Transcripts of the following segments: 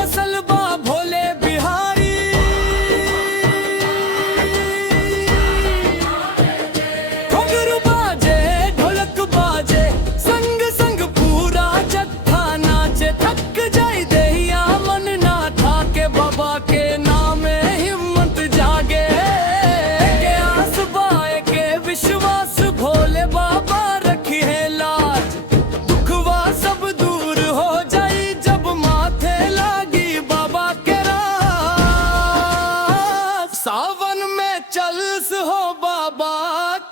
बसल बा भोले बिहारी। घुंघरू बाजे ढोलक बाजे संग संग पूरा जत्था नाचे। थक जाई देहिया मन ना थाके बाबा के नामे हिम्मत जागे। के आस बाए के विश्वास भोले बाबा रखी है लाज। दुखवा सब दूर हो जाई जब माथे लागी बाबा के राज। सावन में चलस हो बाबा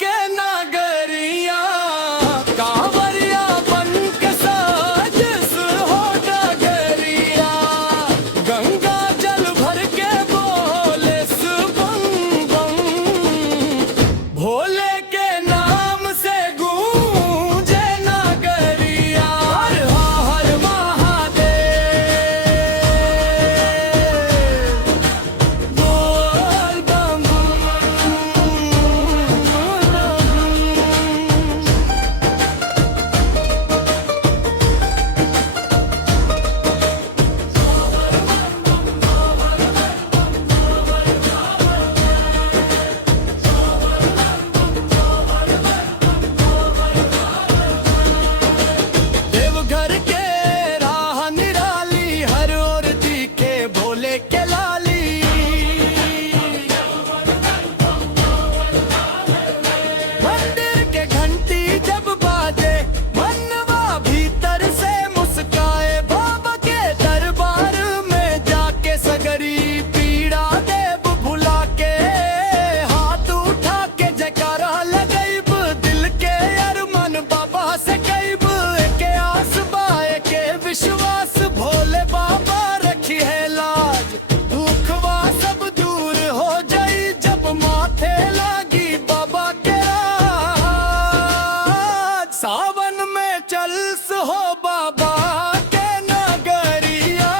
के नगरिया। कांवरिया बन के साजस हो डगरिया। गंगा जल भर के बोले बम बम। भोले के नाम से गूंजे नगरिया। हर हर महादेव। बोल बम देवघर के राह निराली। हर ओर दिखे भोले के लाली। मंदिर के घंटी जब बाजे मनवा भीतर से मुस्काए। बाबा के दरबार में जाके सगरी पीड़ा देव भुला के। हाथ उठा के जयकारा लगैब दिल के अरमान बाबा से कैब। के आस बाए के विश्वास भोले बाबा रखी है लाज। दुखवा सब दूर हो जाई जब माथे लागी बाबा के राज। सावन में चलस हो बाबा के नगरिया।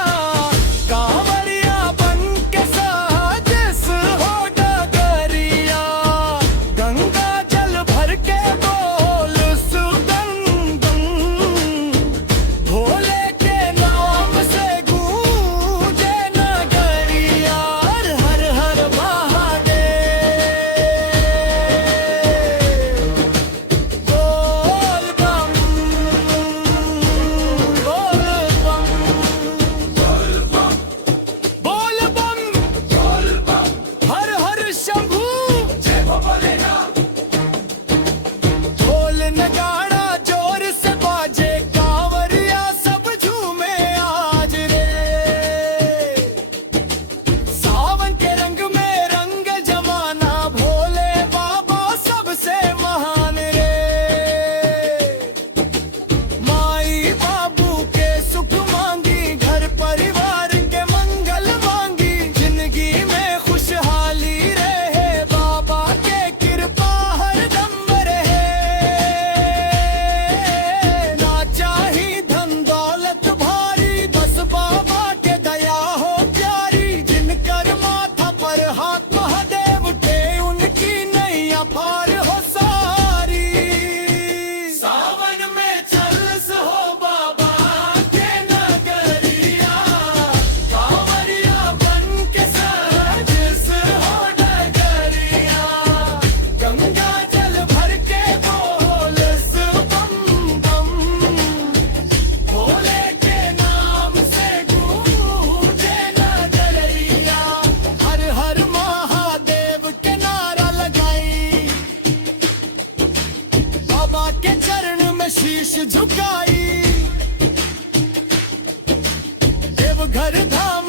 कांवरिया बन के साजस हो डगरिया। गंगा जल भर के बोल सुगम बम। भोले के नाम से गूंजे नगरिया। हर हर हर महादेव। बोल बम बोल बम बोल बम हर हर शंभू। जय भोलेनाथ। ढोल नगाड़ा जोर से बाजे कांवरिया सब झूमे आज रे। सावन के रंग में रंग जमाना भोले बाबा सबसे महान रे। माई बाबू के सुख मांगी घर परिवार के मंगल मांगी। जिंदगी में खुशहाली रहे बाबा के कृपा हरदम रहे। ना चाही धन दौलत भारी बस बाबा के दया हो प्यारी। जिनकर माथा पर हाथ महादेव उठे उनकी नैया पार हो सारी। सावन में चलस हो बाबा के नगरिया। कांवरिया बन के साजस हो डगरिया। गंगा जल भर के बोलस बम बम। भोले के नाम से गूंजे नगरिया। हर हर महादेव के नारा लगाई। बाबा के चरण में शीश झुकाई। देवघर धाम